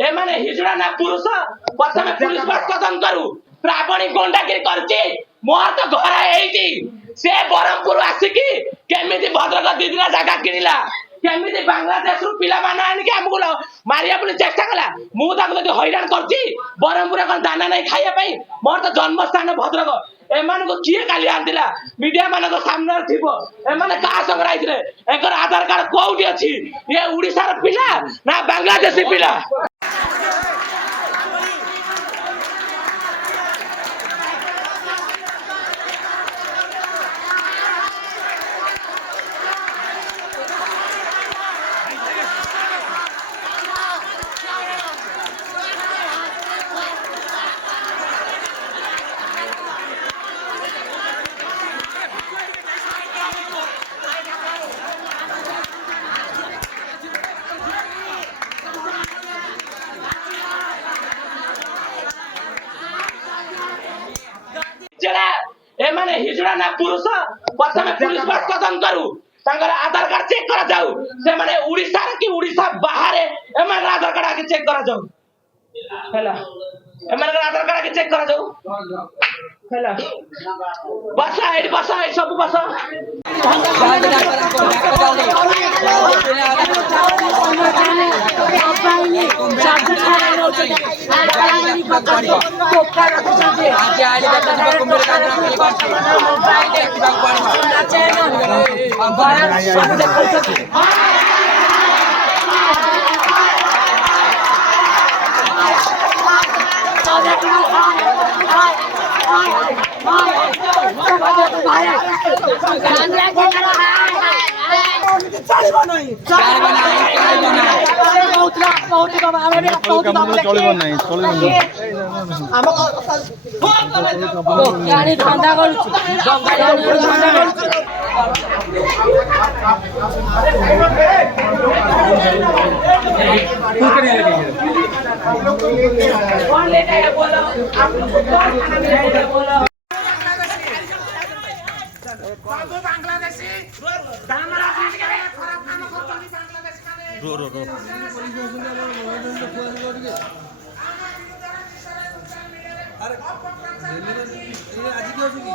एमाने हिजड़ा ना पुरुष प्रथम पुलिस बात कथन करू प्रापणी गुंडागिरी करछि मोर तो घर एइति से बरमपुर आसिकी केमिति भद्रक दीदीरा जागा किनिला केमिति बांग्लादेश रु पिला माना आनि के हमको मारिया पुलिस चेष्टा कला मु ताको तो हैरान करछि बरमपुर कोन दाना नै खाइया पई मोर तो जन्मस्थान भद्रक एमान को किए काली आंदिला मीडिया मान को सामने थिबो एमाने का संग राइथिले एकर आधार कार्ड कोउडी अछि ये ओडिसा र पिला ना बांग्लादेशी पिला एमाने हिजड़ा ना पुरुष प्रथम पुलिस बात कथन करू तांगर आधार कार्ड चेक करा जाऊ से माने ओडिसा की ओडिसा बाहर एमान आधार कार्ड आके चेक करा जाऊ हैला एमान आधार कार्ड आके चेक करा जाऊ हैला बसा है सब बसा बांग्लादेशी खराब काम करतनी बांग्लादेश माने रो अरे आज की